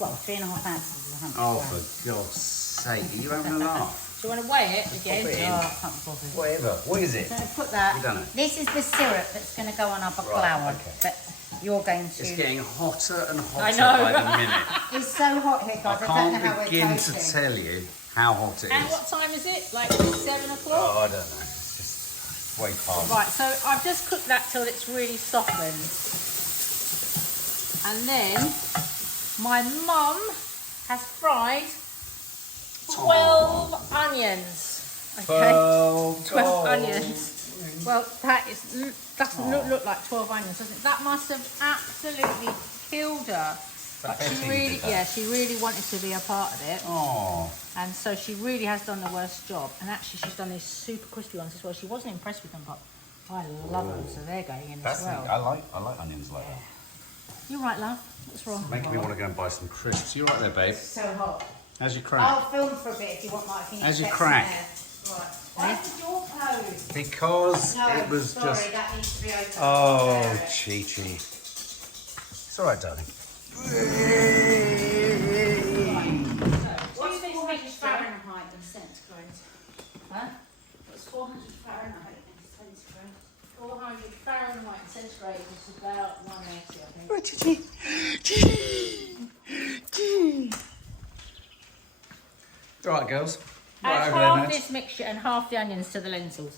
Well, 3.5 ounces is 100 Oh, grams. for God's sake. Are you having a laugh? Do you want to weigh it again? Pop it in. Oh, I can't be bothered. Whatever. What is it? I'm going to put that. You done it? This is the syrup that's going to go on our baklava. okay. But you're going to. It's getting hotter and hotter I know. by the minute. It's so hot here, I guys. I don't know how can't we're begin to coping. tell you how hot it And is. what time is it? Like 7 o'clock? Oh, I don't know. It's just way past. Right, so I've just cooked that till it's really softened. And then my mum has fried 12 onions. Okay? 12 onions. Well, that doesn't look like 12 onions, does it? That must have absolutely killed her. But she really wanted to be a part of it. Oh, And so she really has done the worst job. And actually she's done these super crispy ones as well. She wasn't impressed with them, but I love them, so they're going in as well. I like onions like that. You're right, love. What's wrong? Making me want to go and buy some crisps. You right there, babe? So hot. How's your crack? I'll film for a bit if you want, Mike. If you need How's to your get crack? some air. Right. Why is the door closed? Because No, it was sorry, just. that needs to be open. Oh, Chi-Chi. It's all right, darling. What's 400 Fahrenheit in centigrade? Huh? What's 400 Fahrenheit in centigrade? 400 Fahrenheit and centigrade is about 180, I think. All right, girls. Add Right over half there, Nads. this mixture and half the onions to the lentils.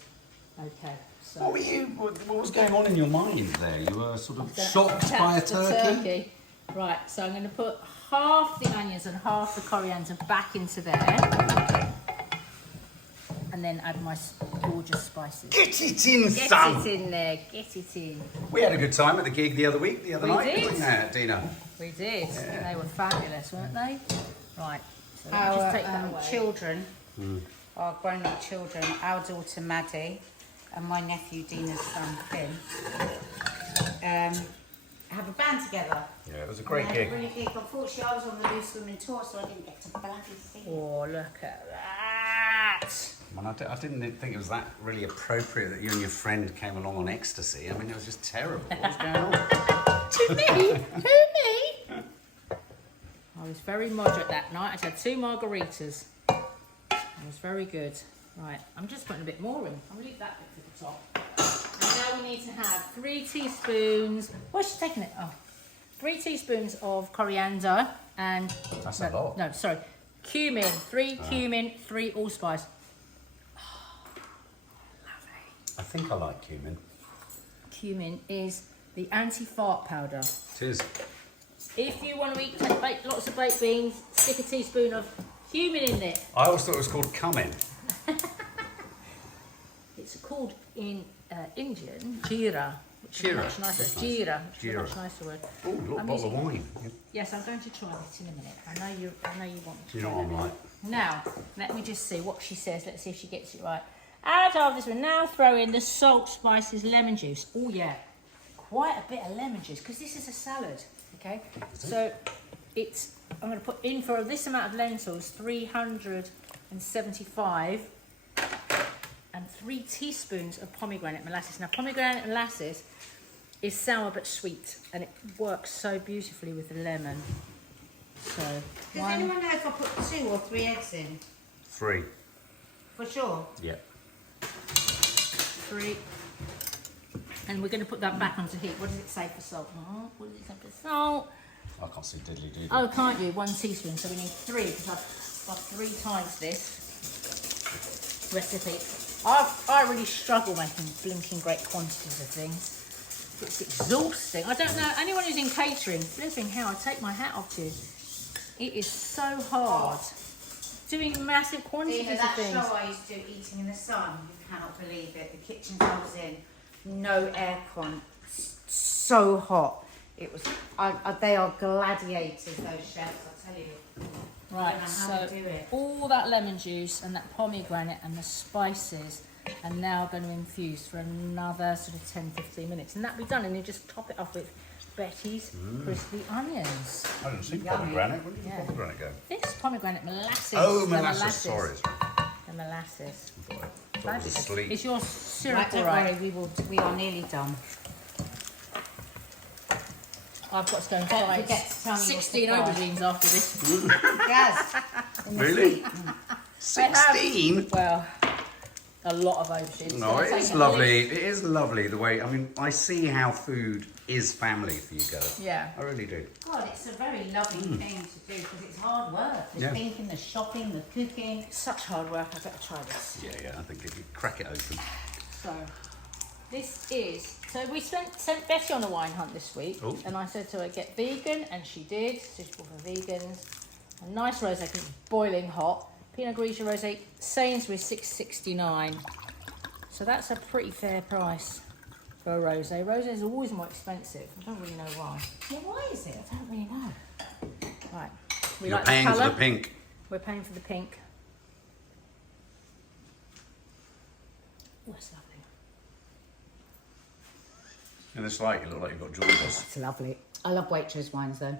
Okay, so. What was going on in your mind there? You were sort of That's shocked by a the turkey? Right, so I'm going to put half the onions and half the coriander back into there. And then add my gorgeous spices. Get it in, Get son! it in there, get it in. We had a good time at the gig the other We night, did. didn't we, Dina? We did. They were fabulous, weren't they? Right, so let me Our just take that away. children, our grown-up children, our daughter Maddie and my nephew Dina's son Finn, have a band together. Yeah, it was a great And gig. Really gig. Unfortunately, I was on the Loose Women tour, so I didn't get to bloody sing. Oh, look at that. Well, I didn't think it was that really appropriate that you and your friend came along on ecstasy. I mean, it was just terrible. What was going on? To me? Who, me? I was very moderate that night. I had 2 margaritas. It was very good. Right, I'm just putting a bit more in. I'll leave that bit to the top. And now we need to have 3 teaspoons. What's she taking it? Oh, 3 teaspoons of coriander and... That's no, a lot. No, sorry. Cumin. 3 cumin, 3 allspice. I think I like cumin. Cumin is the anti-fart powder. It is. If you want to eat lots of baked beans, stick a teaspoon of cumin in there. I always thought it was called cumin. It's called in Indian jeera, which Jeera. is much nicer. That's nice. Jeera, which is a Jeera. much nicer word. Oh, look, I'm bottle of using- wine. Yes, I'm going to try it in a minute. I know you want me to. Do you know what I'm like? Now, let me just see what she says. Let's see if she gets it right. Add half this one. Now throw in the salt, spices, lemon juice. Oh yeah, quite a bit of lemon juice because this is a salad. Okay, so it's. I'm going to put in for this amount of lentils 375 and 3 teaspoons of pomegranate molasses. Now pomegranate molasses is sour but sweet, and it works so beautifully with the lemon. So Does anyone know if I put 2 or 3 eggs in? 3. For sure. Yep. 3, and we're going to put that back onto heat. What does it say for salt? Oh, what does it say for salt? I can't see diddly doo. Oh, can't you? 1 teaspoon. So we need 3 because I've 3 times this recipe. I really struggle making blinking great quantities of things. It's exhausting. I don't know anyone who's in catering. Flipping hell, I take my hat off to you. It is so hard doing massive quantities Dina, of that things. show I used to do, Eating in the Sun, you cannot believe it. The kitchen I was in, no aircon, so hot. It was. They are gladiators, those chefs. I'll tell you. Right, I don't know how so to do it. all that lemon juice and that pomegranate and the spices are now going to infuse for another sort of 10-15 minutes. And that'll be done, and you just top it off with Betty's crispy onions. I didn't see Yummy. pomegranate. Where did the Yeah. pomegranate go? This pomegranate molasses. Oh, the molasses. Sorry. The molasses. I thought it was Fabulous. asleep. Is your Right, syrup don't all right? worry. We are nearly done. I've got to go and Don't fry forget to tell me what to 16 fry. aubergines after this. Yes. Really? 16? Well, a lot of aubergines. No, So it I'll is take a lovely. leaf. It is lovely the way. I mean, I see how food is family for you guys. Yeah. I really do. God, it's a very lovely thing to do because it's hard work. The Yeah. thinking, the shopping, the cooking. Such hard work. I've got to try this. Yeah, I think if you crack it open. So, this is. So we sent Betty on a wine hunt this week, Oh. and I said to her, get vegan, and she did. Suitable for vegans. A nice rosé, because it's boiling hot. Pinot Grigio rosé, Sainsbury's $6.69. So that's a pretty fair price for a rosé. Rosé is always more expensive. I don't really know why. Yeah, why is it? I don't really know. Right. We You're like paying the for colour. the pink. We're paying for the pink. Oh, that's lovely. In this light, you look like you've got jewels. It's lovely. I love Waitrose wines though.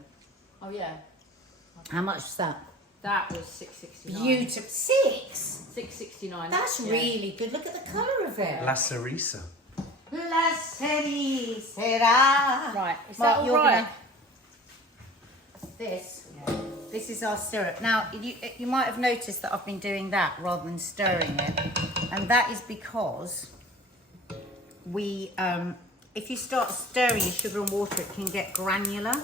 Oh yeah, How much was that? that was $6.69. Beautiful. 6. $6.69. That's yeah. really good. Look at the colour of it. La Cerisa. La será. Right, is Mark, that all you're right? This. This is our syrup. Now, you might have noticed that I've been doing that rather than stirring it. And that is because we, if you start stirring your sugar and water, it can get granular.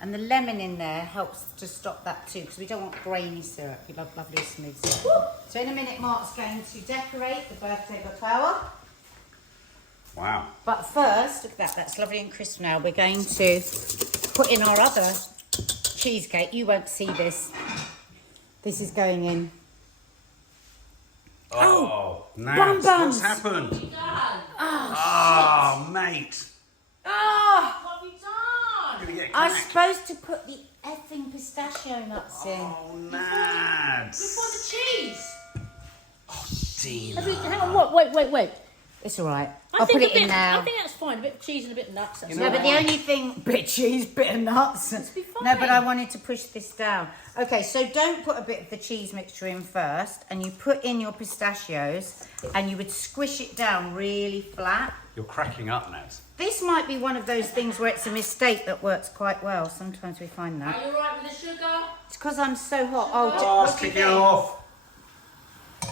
And the lemon in there helps to stop that too, because we don't want grainy syrup. We love lovely smooth syrup. So in a minute, Mark's going to decorate the birthday flower. Wow. But first, look at that, that's lovely and crisp now. We're going to put in our other cheesecake. You won't see this. This is going in. Oh, Nats, bum bums. what's happened? What have you done? Oh, mate. Ah! What have you done? I'm gonna get I was cracked. supposed to put the effing pistachio nuts in. Oh, Nads. Before the cheese. Dina. Hang on, wait. It's all right. I I'll think put it a bit, in now. I think that's fine. A bit of cheese and a bit of nuts. That's You No, know but the what? only thing, bit of cheese, bit of nuts. be No, but I fine. wanted to push this down. Okay, so don't put a bit of the cheese mixture in first, and you put in your pistachios, and you would squish it down really flat. You're cracking up, Nads. This might be one of those things where it's a mistake that works quite well. Sometimes we find that. Are you alright with the sugar? It's because I'm so hot. Oh, what it's do you kicking think? off.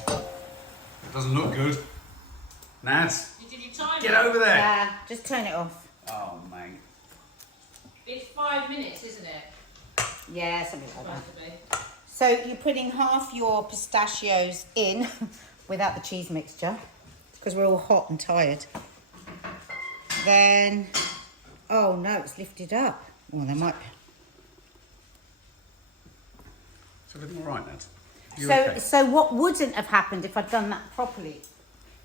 It doesn't look good. Nads, Did you time get it? over there. Yeah, just turn it off. Oh, mate. It's 5 minutes, isn't it? Yeah, something like that. Supposed to be. So you're putting half your pistachios in without the cheese mixture because we're all hot and tired. Then, oh no, it's lifted up. Well, there might be. Is everything all right, Nads? You So, okay? so what wouldn't have happened if I'd done that properly?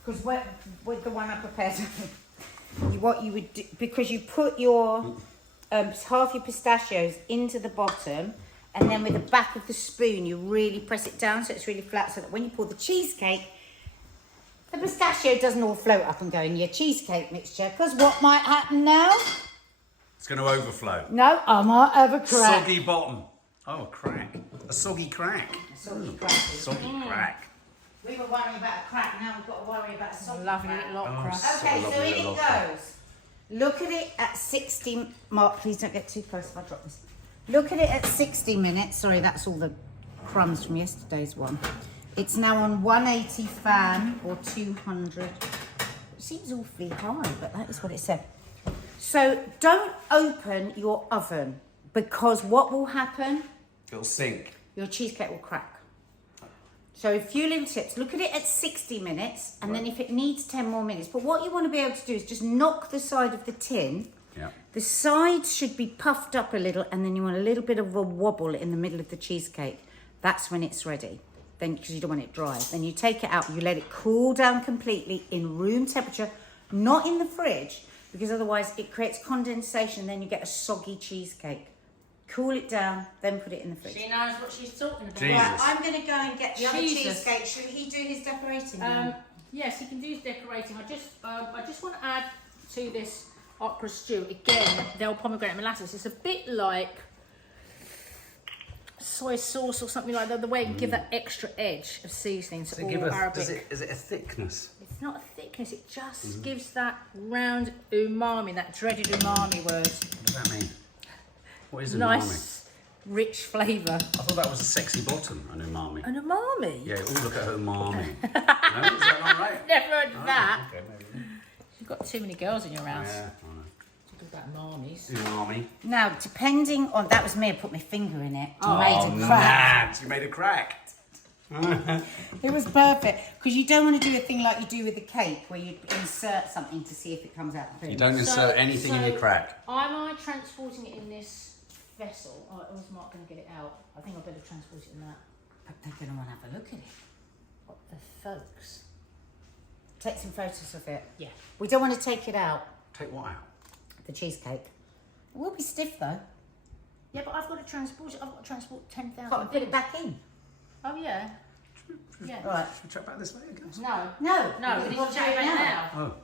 Because with the one I prepared, what you would do, because you put your half your pistachios into the bottom, and then with the back of the spoon, you really press it down so it's really flat, so that when you pour the cheesecake, the pistachio doesn't all float up and go in your cheesecake mixture. Because what might happen now? It's going to overflow. No, I might have a crack. Soggy bottom. Oh, a crack. A soggy crack. Soggy crack. Soggy crack. We were worrying about a crack, now we've got to worry about a soggy Lovely crack. little Oh, okra. so Okay, so lovely in little it okra. goes. Look at it at 60... Mark, please don't get too close if I drop this. Look at it at 60 minutes. Sorry, that's all the crumbs from yesterday's one. It's now on 180 fan or 200. It seems awfully high, but that is what it said. So don't open your oven because what will happen? It'll sink. Your cheesecake will crack. So a few little tips. Look at it at 60 minutes and then if it needs 10 more minutes. But what you want to be able to do is just knock the side of the tin. Yeah. The sides should be puffed up a little and then you want a little bit of a wobble in the middle of the cheesecake. That's when it's ready. Then, because you don't want it dry. Then you take it out, you let it cool down completely in room temperature, not in the fridge, because otherwise it creates condensation, then you get a soggy cheesecake. Cool it down, then put it in the fridge. She knows what she's talking about. Jesus. Right, I'm going to go and get the other Jesus. cheesecake. Should he do his decorating then? Yes, he can do his decorating. I just want to add to this okra stew again. They'll pomegranate molasses. It's a bit like soy sauce or something like that. The way it can give that extra edge of seasoning to all Arabic. Is it a thickness? It's not a thickness. It just gives that round umami, that dreaded umami word. What does that mean? What is umami? Nice, rich flavour. I thought that was a sexy bottom, an umami. An umami? Yeah, oh, look at her umami. No, is that not right? Never heard of that. Okay, maybe. You've got too many girls in your house. Yeah, I know. Talk about umamis. Umami. Now, depending on... That was me, I put my finger in it. Oh, Made a crack. you made a crack. It was perfect. Because you don't want to do a thing like you do with the cake, where you insert something to see if it comes out. You don't insert anything in your crack. Am I transporting it in this vessel? Or was Mark going to get it out? I think I better transport it in that. But they're going to want to have a look at it. What the folks? Take some photos of it. Yeah. We don't want to take it out, Take what out? the cheesecake. It will be stiff though. Yeah, but I've got to transport it. I've got to transport 10,000. Got to put it back in. Oh, yeah. Yeah. Right. Should we chat about this later, guys? No. No. No, we need to chat about it now. Oh.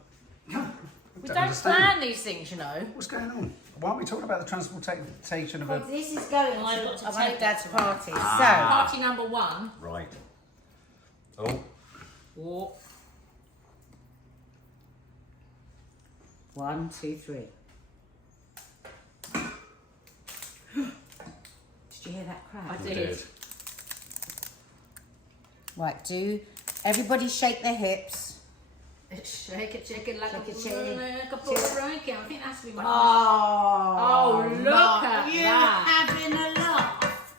We don't understand. plan these things, you know. What's going on? Why aren't we talking about the transportation of Well, a... this is going I've to got to one take of Dad's it. parties. Party number one. Right. Oh. Oh. So 1, 2, 3. Did you hear that crack? I We did. Right, do everybody shake their hips. Shake it like Shake a it, shake it. like a Puerto I think that's to be my Oh, look at you that. having a laugh.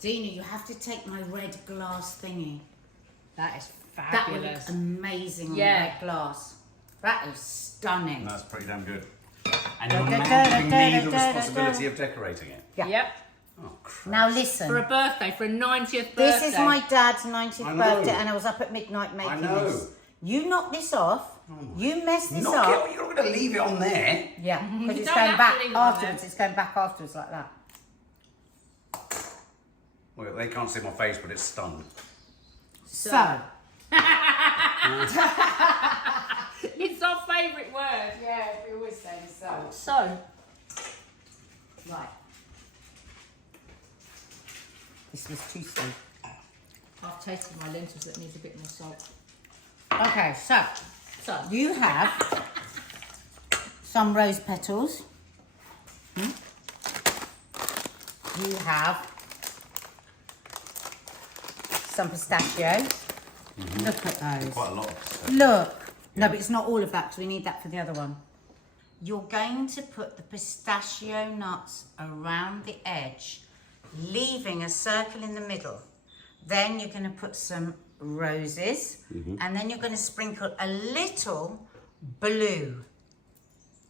Dina, you have to take my red glass thingy. That is That would fabulous. look amazing on Yeah. red glass. That is stunning. That's pretty damn good. And you're not giving me the responsibility of decorating it. Yeah. Yep. Oh, crap. Now For listen, a birthday, for a 90th birthday. this is my dad's 90th I know. birthday and I was up at midnight making I know. this. You knock this off, you mess this Not up. get, you're going to leave it on there. Yeah, because You it's don't going have back to leave it on afterwards. there. It's going back afterwards like that. Well, they can't see my face, but it's stunned. So, It's our favourite word. yeah, we always say so. So, Right. This was too sweet. I've tasted my lentils. That needs a bit more salt. Okay, so So, you have some rose petals. You have some pistachio. Look at those. Quite a lot of stuff. Look. No, but it's not all of that because we need that for the other one. You're going to put the pistachio nuts around the edge, leaving a circle in the middle. Then you're going to put some roses, and then you're going to sprinkle a little blue.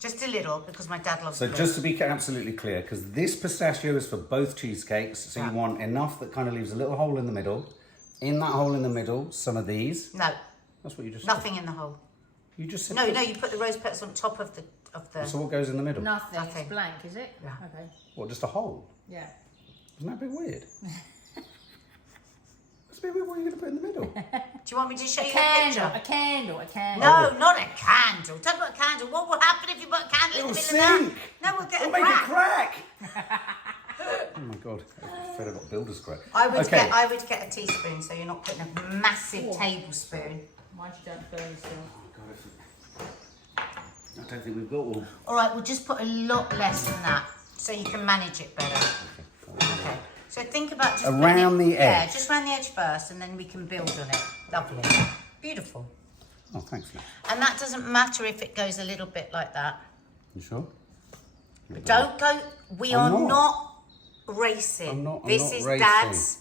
Just a little, because my dad loves So blue. just to be absolutely clear, because this pistachio is for both cheesecakes, so you want enough that kind of leaves a little hole in the middle. In that hole in the middle, some of these. No, That's what you just nothing in the hole. said. You just said. No, you put the rose petals on top of the... So what goes in the middle? nothing. Nothing. It's blank, is it? Yeah. Okay. What, just a hole? Yeah. Isn't that a bit weird? That's a bit weird. What are you going to put in the middle? Do you want me to show A you a candle. picture? A candle. A candle. No, not a candle. Don't put a candle. What will happen if you put a candle in the It'll middle of sink. that? No, we'll get It'll a make a crack. crack. Oh my god! I'm afraid I've got builder's crack. I would Okay. get a teaspoon, so you're not putting a massive tablespoon. Mind you don't burn yourself. Oh, God, I don't think we've got one. All right, we'll just put a lot less than that, so you can manage it better. Okay. So think about just Around putting it- the edge. Yeah, just around the edge first, and then we can build on it. Lovely, beautiful. Oh, thanks, Nick. And that doesn't matter if it goes a little bit like that. You sure? But don't go. We I'm are not. not racing. I'm This not is racing. Dad's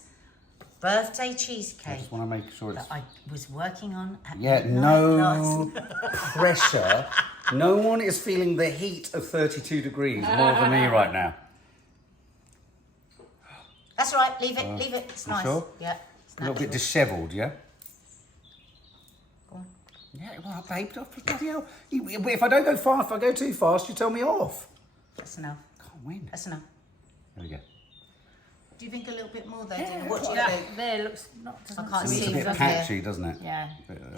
birthday I cheesecake just want to make sure it's. that I was working on. At Yeah, midnight no last- pressure. No one is feeling the heat of 32 degrees more than me right now. That's all right. Leave it. Leave it. It's you nice. sure? Yeah. It's A little bit natural. dishevelled, yeah? Go on. Yeah, well, babe, bloody hell. If I don't go fast, if I go too fast, you tell me off. That's enough. Can't win. That's enough. There we go. Do you think a little bit more there? Yeah, What do you that think? there looks not. Doesn't I can't seem see It's a it bit from patchy, doesn't it? Yeah.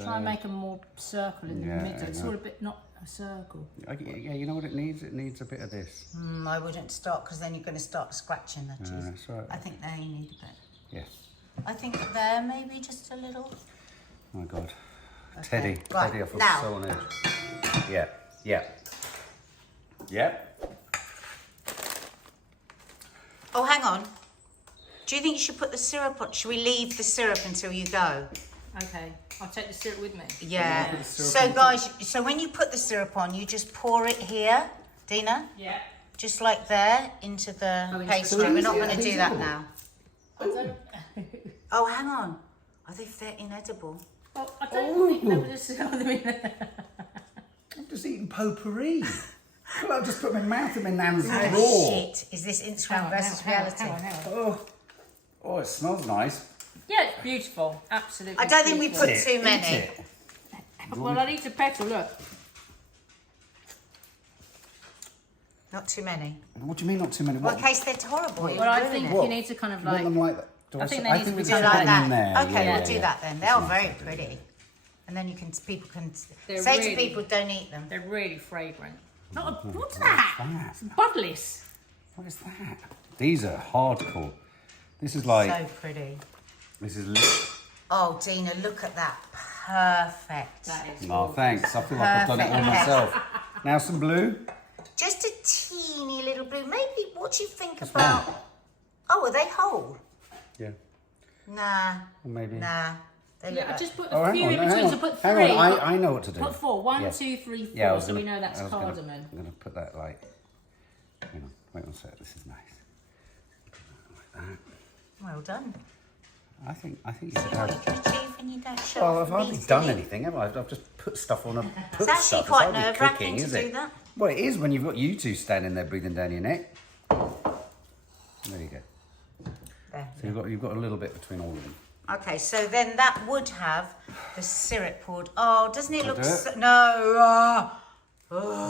Try and make a more circle in the Yeah, middle. It's yeah. all a bit not a circle. Yeah, you know what it needs? It needs a bit of this. I wouldn't start because then you're going to start scratching the teeth. That's right. I think there you need a bit. Yeah. I think there maybe just a little. Oh, my God. Okay. Teddy, Right, Teddy, I feel now. so on edge. Yeah, yeah. Yeah. Oh, hang on. Do you think you should put the syrup on? Should we leave the syrup until you go? Okay, I'll take the syrup with me. Yeah. put the syrup So on. guys, so when you put the syrup on, you just pour it here, Dina, Yeah. just like there into the into the pastry. pastry. We're not Yeah, going to do these that are- now. I don't. Oh, hang on. Are they're inedible? Oh, I don't think there was a syrup in there. I'm just eating potpourri. Well, I'll just put my mouth in my nan's Oh, drawer. shit. Is this Instagram versus reality? Oh, it smells nice. Yeah, it's beautiful. Absolutely. I don't think we beautiful. put too many. Eat it. Well, I need to petal. Look. Not too many. What do you mean not too many? Well, What? in case they're horrible. Well, I think What? you need to kind of You want like. them like that? Do I think they I need to think be we Do put like them that. in there. Okay, yeah, we'll do yeah. that then. They are very pretty. And then people can They're say really- to people, don't eat them. They're really fragrant. Not a, what's What's that? that? It's budless. What is that? These are hardcore. This is like, So pretty. this is, Oh, Dina, look at that. Perfect. That is. oh, thanks. I feel like I've done it all Perfect. myself. Now some blue. Just a teeny little blue. Maybe, what do you think about... Oh, are they whole? Yeah. Nah. Or maybe. Nah. They look Yeah, I like... just put Oh, a hang few on, in hang between. on. So put Hang three. on, I know what to do. Put four. One, Yeah. 2, 3, 4. Yeah, I was so gonna, we know that's I was cardamom. I'm going to put that like, hang on, wait one sec, this is nice. Like that. Well done. I think you See should what you have. can achieve when you don't show Well, off I've hardly easily. done anything, have I? I've just put stuff on a. It's actually quite nerve-wracking cooking, to is do it? that. Well, it is when you've got you two standing there breathing down your neck. There you go. There. So you've got a little bit between all of them. Okay, so then that would have the syrup poured. Oh, doesn't it look do it? so... No! Oh.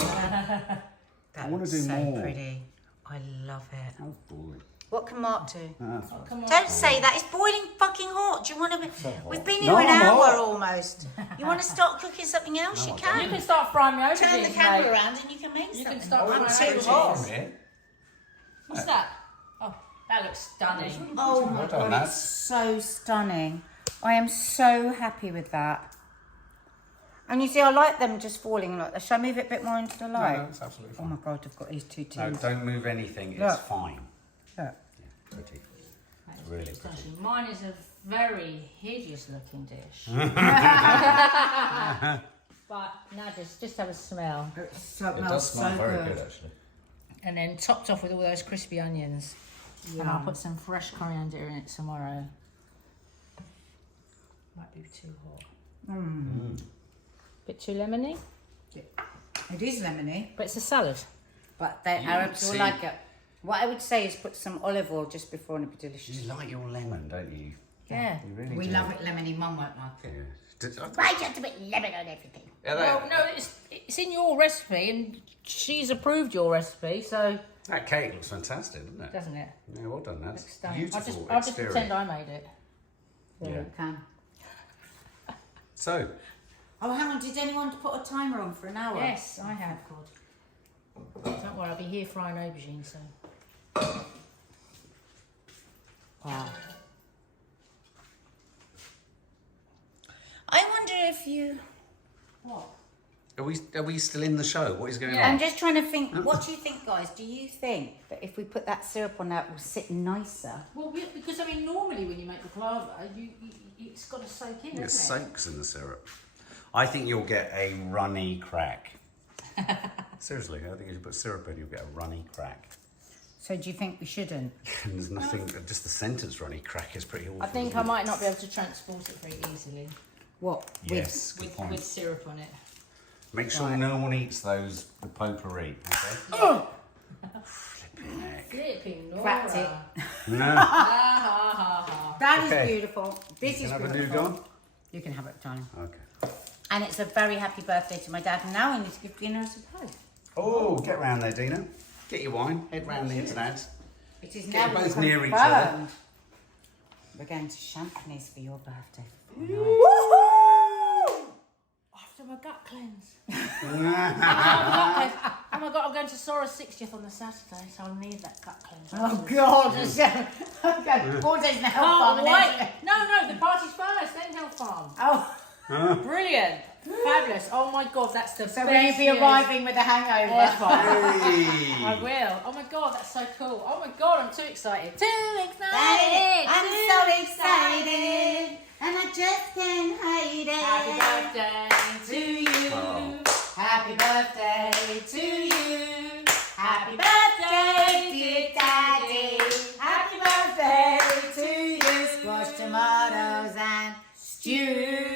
That wanna looks do so more. pretty. I love it. That was boring. What can Mark do? That's Oh, come on. Don't say that. It's boiling fucking hot. Do you want to be... We've been here No, an I'm hour not. almost. You want to start cooking something else? No, You I can. You can start frying my Turn the aubergines, camera mate. around and you can make You something. can start I'm frying too aubergines. hot. What's that? Oh, that looks stunning. Oh my Well done, god, Nat. it's so stunning. I am so happy with that. And you see, I like them just falling like that. Shall I move it a bit more into the light? No, that's absolutely Oh fine. my god, I've got these two No, tins. don't move anything. It's Look. fine. Look. Pretty. That is Really pretty pretty. stunning. Mine is a very hideous looking dish. But now just have a smell. It smells so good. actually. And then topped off with all those crispy onions. And I'll put some fresh coriander in it tomorrow. Might be too hot. Bit too lemony, It is lemony, but it's a salad. but the Arabs will see- like it. What I would say is put some olive oil just before and it'll be delicious. You like your lemon, don't you? Yeah. You really We do. love it lemony. Mum won't like it. Yeah. Why do you have to put lemon on everything? Well, no, it's in your recipe, and she's approved your recipe, so That cake looks fantastic, doesn't it? doesn't it? Yeah, well done. That's Looks stunning. beautiful. I'll just exterior. pretend I made it. Yeah, Yeah. you can. So, Oh, hang on. Did anyone put a timer on for an hour? Yes, I have. Don't worry, I'll be here frying aubergines. So. Wow. I wonder if you... What? are we still in the show? What is going Yeah. on? I'm just trying to think. What do you think, guys? Do you think that if we put that syrup on that, it will sit nicer? Well, because I mean, normally when you make the baklava, it's got to soak in, It hasn't it? soaks in the syrup. I think you'll get a runny crack. Seriously, I think if you put syrup in, you'll get a runny crack. So do you think we shouldn't? And there's nothing, just the sentence runny crack is pretty awful. I think isn't I it? might not be able to transport it very easily What? Yes, good with point. syrup on it. Make sure Right. no one eats those, the potpourri, okay? Oh! Flipping heck. Flipping Nora. Cracked it. No. That is Okay. beautiful. This You is can have a beautiful. nougat? You can have it, darling. Okay. And it's a very happy birthday to my dad. And now we need to give Dina a surprise. Oh, get round there, Dina. Get your wine. Head round there to Dad's. It is Get now both near each other. confirmed. We're going to Champagnes for your birthday. After my gut cleanse. Oh my God, I'm going to Sora's 60th on the Saturday, so I'll need that gut cleanse. Oh God! Okay, 4 days in the Health Farm. Oh, wait. No, the party's first, then Health Farm. Oh, Brilliant. Fabulous. Oh my God, that's the so best will you be news arriving with a hangover? ever. Hey. I will. Oh my God, that's so cool. Oh my God, I'm too excited. Too excited. I'm so excited, and I just can't hide it. Happy birthday to you. Oh. Happy birthday to you. Happy birthday, dear Daddy. Happy birthday to you. Squash tomatoes and stew.